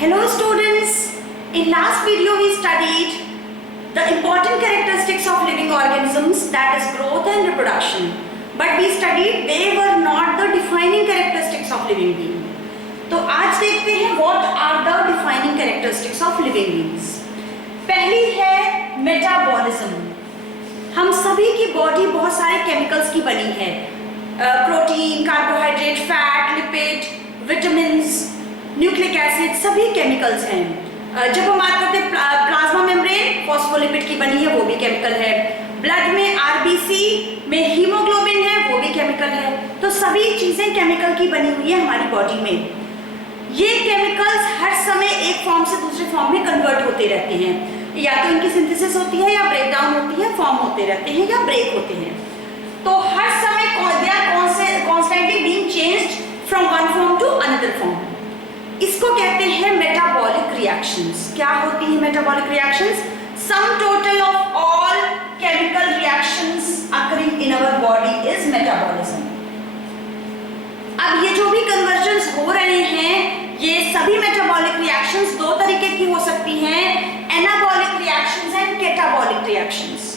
Hello students, in last video we studied the important characteristics of living organisms, that is growth and reproduction. But we studied they were not the defining characteristics of living being. तो आज देखते हैं what are the defining characteristics of living beings. पहली है metabolism. हम सभी की body बहुत सारे केमिकल्स की बनी है. Protein, carbohydrate, fat, lipid, vitamins, nucleic acid, सभी केमिकल्स हैं. जब हम बात करते हैं प्लाज्मा मेम्ब्रेन फॉस्फोलिपिड की बनी है, वो भी केमिकल है. ब्लड में आरबीसी में हीमोग्लोबिन है, वो भी केमिकल है. तो सभी चीजें केमिकल की बनी हुई है हमारी बॉडी में. ये केमिकल्स हर समय एक फॉर्म से दूसरे फॉर्म में कन्वर्ट होते रहते हैं. या तो इनकी सिंथेसिस होती है या ब्रेक डाउन होती है, फॉर्म होते रहते हैं या ब्रेक होते हैं. तो हर समय they are constantly being changed from one form to another form. इसको कहते हैं मेटाबॉलिक रिएक्शंस. क्या होती है metabolic reactions? Sum total of all chemical reactions occurring in our body is metabolism. अब ये जो भी कन्वर्जन्स हो रहे हैं, ये सभी मेटाबॉलिक रिएक्शंस दो तरीके की हो सकती हैं, anabolic reactions and catabolic reactions.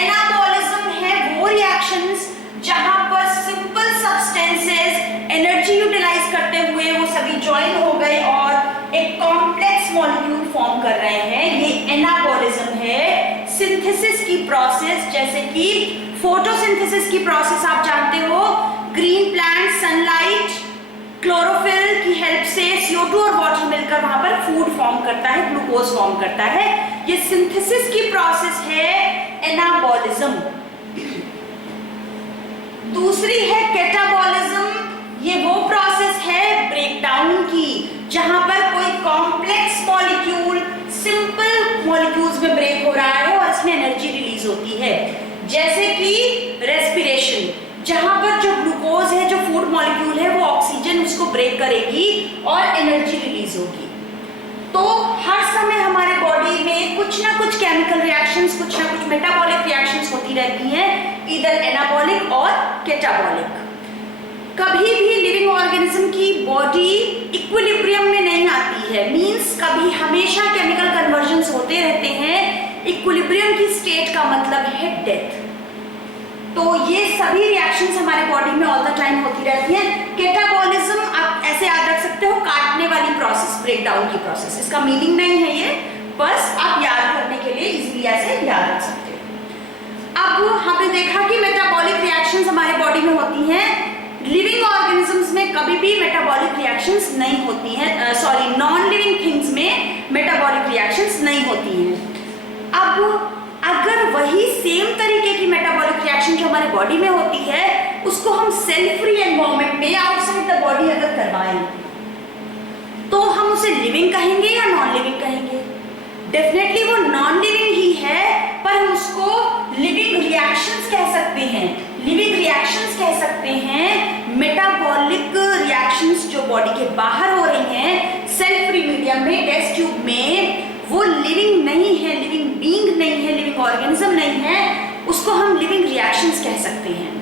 Anabolism है वो रिएक्शंस जहां पर सिंपल सब्सटेंसेस एनर्जी यूटिलाइज करते हुए वो सभी ज्वाइन हो गए और एक कॉम्प्लेक्स मॉलिक्यूल फॉर्म कर रहे हैं. ये एनाबॉलिज्म है. सिंथेसिस की प्रोसेस, जैसे कि फोटोसिंथेसिस की प्रोसेस आप जानते हो, ग्रीन प्लांट सनलाइट क्लोरोफिल की हेल्प से CO2 और वाटर मिलकर वहां पर फूड फॉर्म करता है, ग्लूकोज फॉर्म करता है. ये सिंथेसिस की प्रोसेस है एनाबॉलिज्म. दूसरी है कैटाबॉलिज्म. ये वो प्रोसेस है ब्रेकडाउन की जहां पर कोई कॉम्प्लेक्स मॉलिक्यूल सिंपल मॉलिक्यूल्स में ब्रेक हो रहा है और इसमें एनर्जी रिलीज होती है. जैसे कि रेस्पिरेशन, जहां पर जो ग्लूकोज है, जो फूड मॉलिक्यूल है, वो ऑक्सीजन उसको ब्रेक करेगी और एनर्जी रिलीज होगी. तो हर समय हमारे बॉडी में कुछ ना कुछ केमिकल रिएक्शंस, कुछ ना कुछ मेटाबॉलिक रिएक्शंस होती रहती हैं, इधर एनाबॉलिक और कैटाबॉलिक. कभी भी लिविंग ऑर्गेनिज्म की बॉडी इक्विलिब्रियम में नहीं आती है. मींस कभी हमेशा केमिकल कन्वर्जन्स होते रहते हैं. इक्विलिब्रियम की स्टेट का मतलब है डेथ. तो ये सभी रिएक्शंस हमारे बॉडी में ऑल द टाइम होती रहती हैं. कैटाबॉलिज्म आप ऐसे याद रख सकते हो, काटने वाली प्रोसेस, ब्रेकडाउन की प्रोसेस. इसका मीनिंग नहीं है ये, बस आप याद करने के लिए इजीली ऐसे याद रख सकते हो. अब हमने देखा कि मेटाबॉलिक रिएक्शंस हमारे बॉडी में होती हैं. लिविंग ऑर्गेनिजम्स में कभी भी मेटाबॉलिक रिएक्शंस नहीं होती हैं. नॉन लिविंग थिंग्स में मेटाबॉलिक रिएक्शंस नहीं होती हैं. अब अगर वही सेम तरीके की मेटाबॉलिक रिएक्शन जो हमारे बॉडी में होती है, उसको हम सेल फ्री एनवायरनमेंट में आउटसाइड द बॉडी अगर करवाएं, तो हम उसे लिविंग कहेंगे या नॉन लिविंग कहेंगे? डेफिनेटली वो नॉन लिविंग ही है, पर हम उसको लिविंग रिएक्शंस कह सकते हैं. लिविंग रिएक्शंस कह सकते हैं मेटाबॉलिक रिएक्शंस जो बॉडी के बाहर हो रही हैं, सेल फ्री मीडियम में, टेस्ट ट्यूब में, वो लिविंग नहीं है, लिविंग बीइंग नहीं है, लिविंग ऑर्गेनिज्म नहीं है, उसको हम लिविंग रिएक्शंस कह सकते हैं.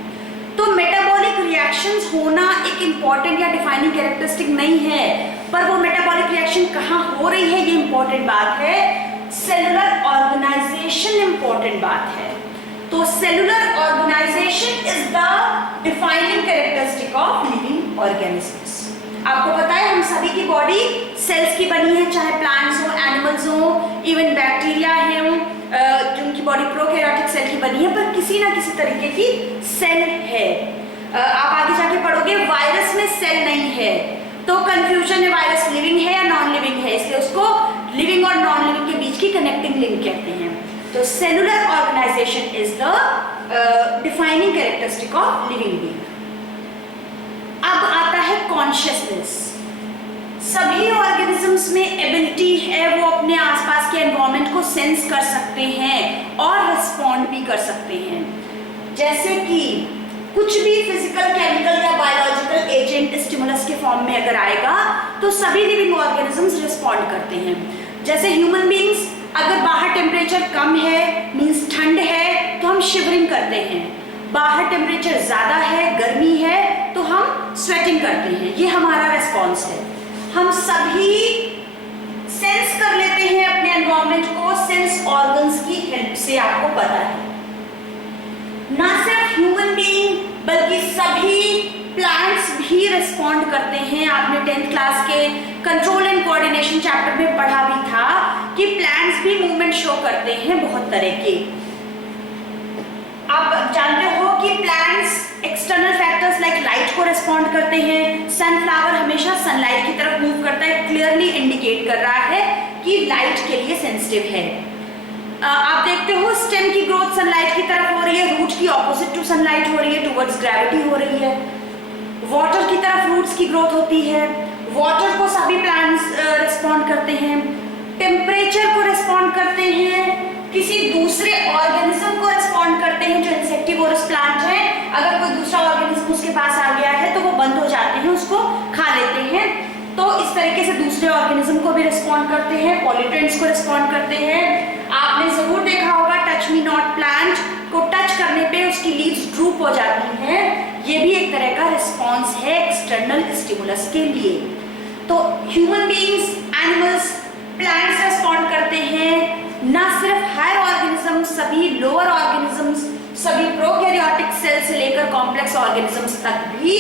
तो मेटाबॉलिक रिएक्शंस होना एक इंपॉर्टेंट या डिफाइनिंग कैरेक्टरिस्टिक नहीं है, पर वो मेटाबॉलिक रिएक्शन कहाँ हो रही है ये इंपॉर्टेंट बात है. सेलुलर ऑर्गेनाइजेशन इंपॉर्टेंट बात है. तो cellular organisation is the defining characteristic of living organisms. आपको पता है हम सभी की बॉडी सेल्स की बनी है, चाहे प्लांट्स हो, एनिमल्स हो, इवन बैक्टीरिया है, जिनकी बॉडी प्रोकैरियोटिक सेल की बनी है, पर किसी ना किसी तरीके की सेल है. आप आगे जाके पढ़ोगे वायरस में सेल नहीं है, तो कंफ्यूजन है वायरस लिविंग है या नॉन लिविंग है, इसलिए उसको लिविंग और नॉन लिविंग के बीच की कनेक्टिंग लिंक कहते हैं. तो cellular organisation is the defining characteristic of living being. अब आता है कॉन्शियसनेस. सभी ऑर्गेनिजम्स में एबिलिटी है वो अपने आसपास के एनवायरनमेंट को सेंस कर सकते हैं और रिस्पॉन्ड भी कर सकते हैं. जैसे कि कुछ भी फिजिकल, केमिकल या बायोलॉजिकल एजेंट स्टिमुलस के फॉर्म में अगर आएगा तो सभी लिविंग ऑर्गेनिजम्स रिस्पॉन्ड करते हैं. जैसे ह्यूमन बीइंग्स, अगर बाहर टेम्परेचर कम है, मींस ठंड है, तो हम शिवरिंग करते हैं. बाहर टेम्परेचर ज्यादा है, गर्मी है, तो हम स्वेटिंग करते हैं. ये हमारा रेस्पॉन्स है. हम सभी एनवायरनमेंट को सेंस ऑर्गन्स की हेल्प से आपको पता है। ना सिर्फ ह्यूमन बीइंग बल्कि सभी प्लांट्स भी रिस्पॉन्ड करते हैं। आपने 10th क्लास के कंट्रोल एंड कोऑर्डिनेशन चैप्टर में पढ़ा भी था कि प्लांट्स भी मूवमेंट शो करते हैं बहुत तरह के। आप जानते हो कि plants external factors like light को रिस्पॉन्ड करते हैं। सनफ्लावर हमेशा सनलाइट की तरफ मूव करता है, क्लियरली इंडिकेट कर रहा है कि लाइट के लिए सेंसिटिव है। आप देखते हो स्टेम की ग्रोथ सनलाइट की तरफ हो रही है, रूट की ऑपोजिट टू सनलाइट हो रही है, टुवर्ड्स ग्रेविटी हो रही है। वाटर की तरफ रूट्स की ग्रोथ होती है। वाटर को सभी प्लांट्स रिस्पॉन्ड करते हैं। टेम्परेचर को रिस्पॉन्ड करते हैं। किसी दूसरे ऑर्गेनिज्म को रिस्पॉन्ड करते हैं जो इंसेक्टिवोरस प्लांट है। अगर कोई दूसरा ऑर्गेनिज्म उसके पास आ गया है तो वो बंद हो जाते हैं, उसको खा लेते हैं। तो इस तरीके से दूसरे ऑर्गेनिज्म को भी रिस्पॉन्ड करते हैं, पॉल्यूटेंट्स को रिस्पॉन्ड करते हैं। आपने जरूर देखा होगा टच मी नॉट प्लांट को टच करने पे उसकी लीव्स ड्रूप हो जाती हैं। ये भी एक तरह का रिस्पॉन्स है एक्सटर्नल स्टिमुलस के लिए। तो human beings, animals, plants respond करते हैं। ना सिर्फ हायर ऑर्गेनिज्म, सभी लोअर ऑर्गेनिजम्स, सभी प्रोकैरियोटिक सेल से लेकर कॉम्प्लेक्स ऑर्गेनिजम्स तक भी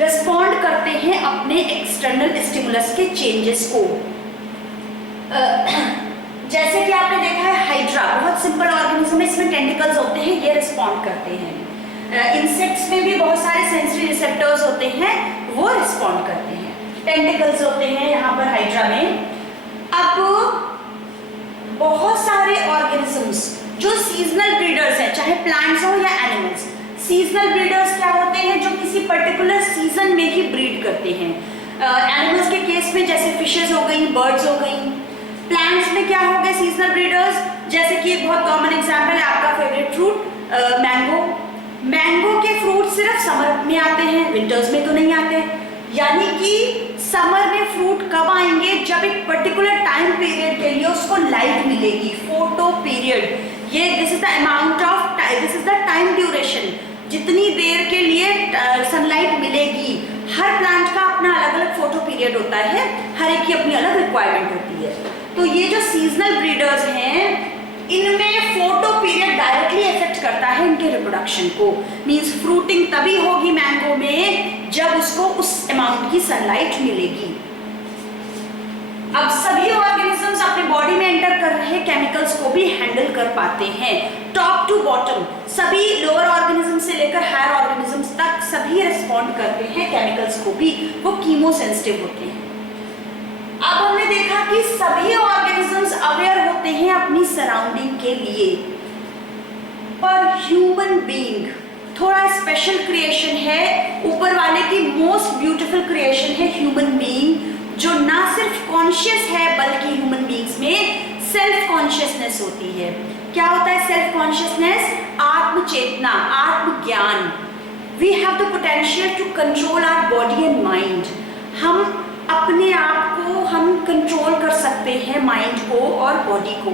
रिस्पॉन्ड करते हैं अपने एक्सटर्नल स्टिमुलस के चेंजेस को। जैसे कि आपने देखा है हाइड्रा बहुत सिंपल ऑर्गेनिज्म है, इसमें टेंटिकल्स होते हैं, ये रिस्पॉन्ड करते हैं। इंसेक्ट्स में भी बहुत सारे सेंसरी रिसेप्टर्स होते हैं, वो रिस्पॉन्ड करते हैं। टेंटिकल्स होते हैं यहाँ पर हाइड्रा में। अब बहुत सारे ऑर्गेनिजम्स जो सीजनल ब्रीडर्स हैं, चाहे प्लांट्स हो या एनिमल्स, सीजनल ब्रीडर्स क्या होते हैं जो किसी पर्टिकुलर सीजन में ही ब्रीड करते हैं। एनिमल्स के केस में जैसे फिशेस हो गई, बर्ड्स हो गई। प्लांट्स में क्या हो गए सीजनल ब्रीडर्स, जैसे कि एक बहुत कॉमन एग्जांपल है आपका फेवरेट फ्रूट मैंगो। मैंगो के फ्रूट सिर्फ समर में आते हैं, विंटर्स में तो नहीं आते। यानी कि समर में फ्रूट कब आएंगे, जब एक पर्टिकुलर टाइम पीरियड के लिए उसको लाइट मिलेगी, फोटो पीरियड। ये this is the amount of time, this is the time duration, जितनी देर के लिए सनलाइट मिलेगी। हर प्लांट का अपना अलग अलग फोटो पीरियड होता है, हर एक की अपनी अलग रिक्वायरमेंट होती है। तो ये जो सीजनल ब्रीडर्स हैं, इनमें फोटो पीरियड डायरेक्टली इफेक्ट करता है इनके रिप्रोडक्शन को। मींस फ्रूटिंग तभी होगी मैंगो में जब उसको उस अमाउंट की सनलाइट मिलेगी। अब सभी ऑर्गेनिजम्स अपने बॉडी में एंटर कर रहे केमिकल्स को भी हैंडल कर पाते हैं, टॉप टू बॉटम। सभी लोअर ऑर्गेनिज्म से लेकर हायर ऑर्गेनिजम्स तक सभी रिस्पॉन्ड करते हैं केमिकल्स को भी, वो कीमोसेंसिटिव होते हैं। अब हमने देखा कि सभी ऑर्गेनिजम्स अवेयर होते हैं अपनी सराउंडिंग के लिए, पर ह्यूमन बीइंग थोड़ा स्पेशल क्रिएशन है, ऊपर वाले की मोस्ट ब्यूटीफुल क्रिएशन है ह्यूमन बीइंग, जो ना सिर्फ कॉन्शियस है बल्कि ह्यूमन बीइंग्स में सेल्फ कॉन्शियसनेस होती है। क्या होता है सेल्फ कॉन्शियसनेस? आत्म चेतना, आत्मज्ञान। We have the potential to control our body and mind. हम अपने आप को हम कंट्रोल कर सकते हैं, माइंड को और बॉडी को।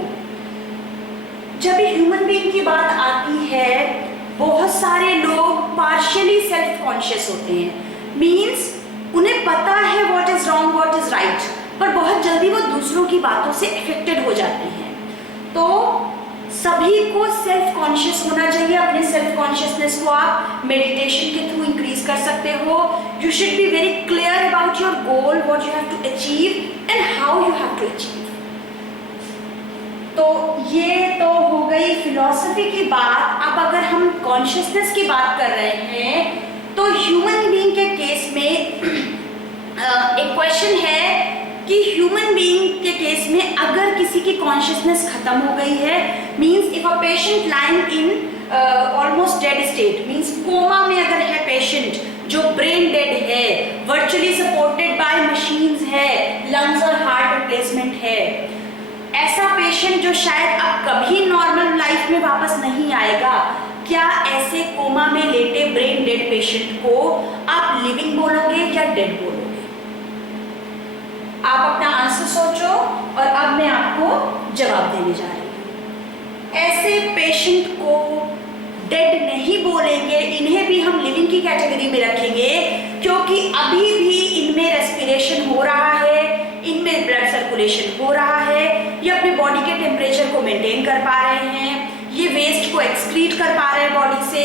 जब ह्यूमन बीइंग की बात आती है, बहुत सारे लोग पार्शियली सेल्फ कॉन्शियस होते हैं। मीन्स उन्हें पता है what is wrong, what is right, पर बहुत जल्दी वो दूसरों की बातों से अफेक्टेड हो जाते हैं। तो सभी को सेल्फ कॉन्शियस होना चाहिए। अपने सेल्फ कॉन्शियसनेस को आप मेडिटेशन के थ्रू इंक्रीज कर सकते हो। You should be very clear about your goal, what you have to achieve and how you have to achieve. तो ये तो हो गई फिलॉसफी की बात। अब अगर हम कॉन्शियसनेस की बात कर रहे हैं तो ह्यूमन बीइंग के केस में एक क्वेश्चन है कि ह्यूमन बीइंग के केस में अगर किसी की कॉन्शियसनेस खत्म हो गई है, means if a patient lying in almost dead state, means coma में अगर है पेशेंट जो ब्रेन डेड है, वर्चुअली सपोर्टेड बाय मशीन्स है, लंग्स और हार्ट रिप्लेसमेंट है, ऐसा पेशेंट जो शायद अब कभी नॉर्मल लाइफ में वापस नहीं आएगा, क्या ऐसे कोमा में लेटे ब्रेन डेड पेशेंट को आप लिविंग बोलोगे या डेड बोलोगे? आप अपना आंसर सोचो और अब मैं आपको जवाब देने जा रही हूँ। ऐसे पेशेंट को डेड नहीं बोलेंगे, इन्हें भी हम लिविंग की कैटेगरी में रखेंगे, क्योंकि अभी भी इनमें रेस्पिरेशन हो रहा है, इनमें ब्लड सर्कुलेशन हो रहा है, ये अपने अपने बॉडी के टेम्परेचर को मेंटेन कर पा रहे हैं, ये वेस्ट को एक्सक्रीट कर पा रहे हैं बॉडी से,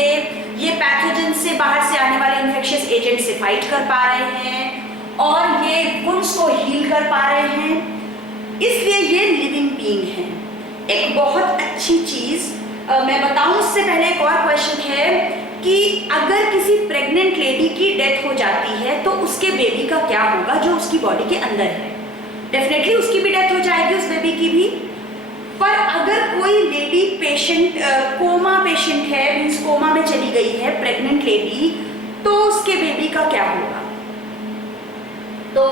ये पैथोजन से बाहर से आने वाले इन्फेक्शियस एजेंट से फाइट कर पा रहे हैं और ये वुंड्स को हील कर पा रहे हैं, इसलिए ये लिविंग बीइंग है। एक बहुत अच्छी चीज मैं बताऊं उससे पहले एक और क्वेश्चन है कि अगर किसी प्रेग्नेंट लेडी की डेथ हो जाती है तो उसके बेबी का क्या होगा जो उसकी बॉडी के अंदर है। डेफिनेटली उसकी भी डेथ हो जाएगी, उस बेबी की भी। पर अगर कोई लेडी पेशेंट कोमा पेशेंट है, मीन्स कोमा में चली गई है प्रेग्नेंट लेडी, तो उसके बेबी का क्या होगा। तो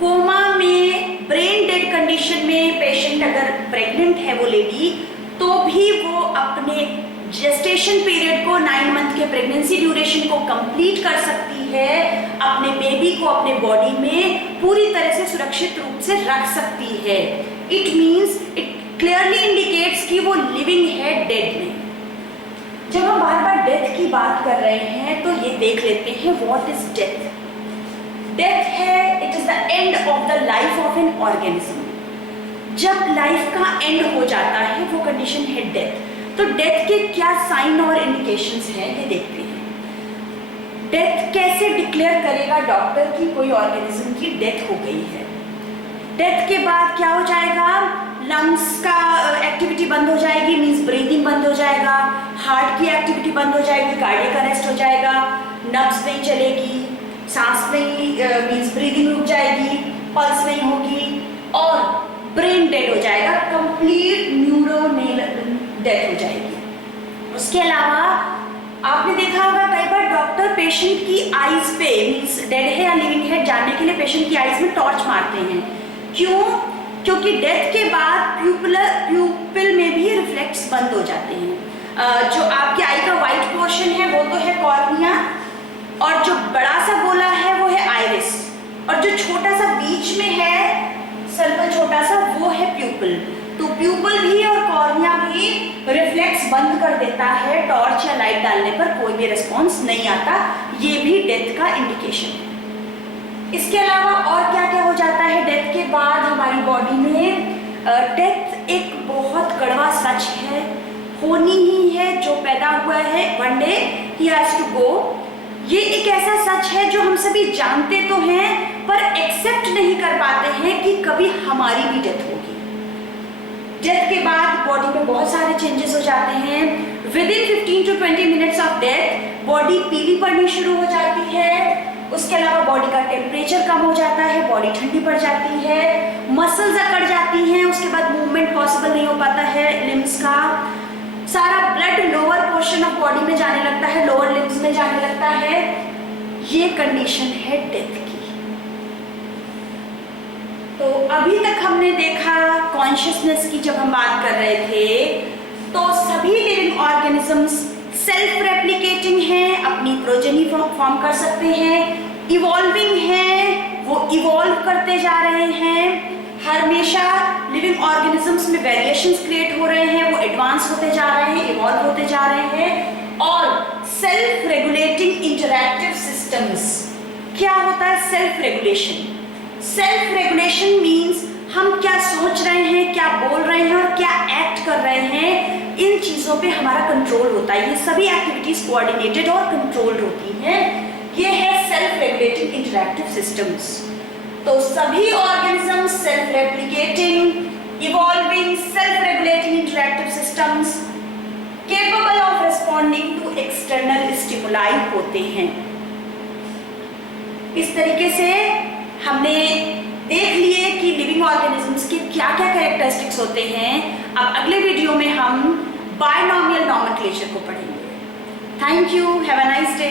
कोमा में ब्रेन डेड कंडीशन में पेशेंट अगर प्रेग्नेंट है वो लेडी, तो भी वो अपने जेस्टेशन पीरियड को 9 मंथ के प्रेगनेंसी ड्यूरेशन को कंप्लीट कर सकती है, अपने बेबी को अपने बॉडी में पूरी तरह से सुरक्षित रूप से रख सकती है। It means it clearly indicates कि वो लिविंग है, डेड नहीं। जब हम बार बार डेथ की बात कर रहे हैं तो ये देख लेते हैं व्हाट इज डेथ। डेथ है, it is the end of the life of an organism. जब लाइफ का एंड हो जाता है वो कंडीशन है डेथ। तो डेथ के क्या साइन और इंडिकेशंस हैं ये देखते हैं। डेथ कैसे डिक्लेयर करेगा डॉक्टर कि कोई ऑर्गेनिज्म की डेथ हो गई है। डेथ के बाद क्या हो जाएगा, लंग्स का एक्टिविटी बंद हो जाएगी, मीन्स ब्रीदिंग बंद हो जाएगा, हार्ट की एक्टिविटी बंद हो जाएगी, कार्डियक अरेस्ट हो जाएगा, नब्ज नहीं चलेगी, सांस नहीं मीन्स ब्रीदिंग रुक जाएगी, पल्स नहीं होगी और ब्रेन डेड हो जाएगा, कंप्लीट न्यूरोनल डेथ हो जाएगी। उसके अलावा आपने देखा होगा कई बार डॉक्टर पेशेंट की आईज पे मीन्स डेड है या लिविंग है जानने के लिए पेशेंट की आईज में टॉर्च मारते हैं। क्यों? क्योंकि डेथ के बाद प्यूपिल में भी रिफ्लेक्स बंद हो जाते हैं। जो आपकी आई का व्हाइट पोर्शन है वो तो है कॉर्निया, और जो बड़ा सा गोला है वो है आइरिस, और जो छोटा सा बीच में है सर्कल छोटा सा वो है प्यूपिल। तो प्यूपिल भी और कॉर्निया भी रिफ्लेक्स बंद कर देता है, टॉर्च या लाइट डालने पर कोई भी रिस्पॉन्स नहीं आता, ये भी डेथ का इंडिकेशन है। इसके अलावा और क्या क्या हो जाता है डेथ के बाद हमारी बॉडी में। डेथ एक बहुत कड़वा सच है, होनी ही है, जो पैदा हुआ है वन डे ही हैज टू गो। ये एक ऐसा सच है जो हम सभी जानते तो हैं पर एक्सेप्ट नहीं कर पाते हैं कि कभी हमारी भी डेथ होगी। डेथ के बाद बॉडी में बहुत सारे चेंजेस हो जाते हैं। With in 15 to 20 minutes of death body पीली पड़नी शुरू हो जाती है। उसके अलावा बॉडी का टेम्परेचर कम हो जाता है, बॉडी ठंडी पड़ जाती है, मसल्स अकड़ जाती हैं, उसके बाद मूवमेंट पॉसिबल नहीं हो पाता है लिम्स का, सारा blood lower portion of body में जाने लगता है, लोअर लिम्स में जाने लगता है। ये कंडीशन है डेथ की। तो अभी तक हमने देखा कॉन्शियसनेस की, जब हम बात कर रहे थे तो सभी लिविंग ऑर्गेनिजम्स सेल्फ रेप्लिकेटिंग हैं, अपनी प्रोजेनी फॉर्म कर सकते हैं, इवॉल्विंग हैं, वो इवॉल्व करते जा रहे हैं। हमेशा लिविंग ऑर्गेनिजम्स में वेरिएशंस क्रिएट हो रहे हैं, वो एडवांस होते जा रहे हैं, इवॉल्व होते जा रहे हैं। और सेल्फ रेगुलेटिंग इंटरैक्टिव सिस्टम्स। क्या होता है self regulation? Self regulation means हम क्या सोच रहे हैं, क्या बोल रहे हैं और क्या एक्ट कर रहे हैं, इन चीजों पे हमारा कंट्रोल होता है। ये सभी एक्टिविटीज कोऑर्डिनेटेड और कंट्रोल्ड होती हैं। ये है सेल्फ रेगुलेटिंग इंटरैक्टिव सिस्टम्स। तो सभी organisms self replicating, evolving, self regulating interactive systems capable of responding to external stimuli होते हैं। इस तरीके से हमने देख लिए कि लिविंग ऑर्गेनिजम्स के क्या क्या कैरेक्टरिस्टिक्स होते हैं। अब अगले वीडियो में हम बायनॉमियल नॉमेनक्लेचर को पढ़ेंगे। Thank you, have a nice day.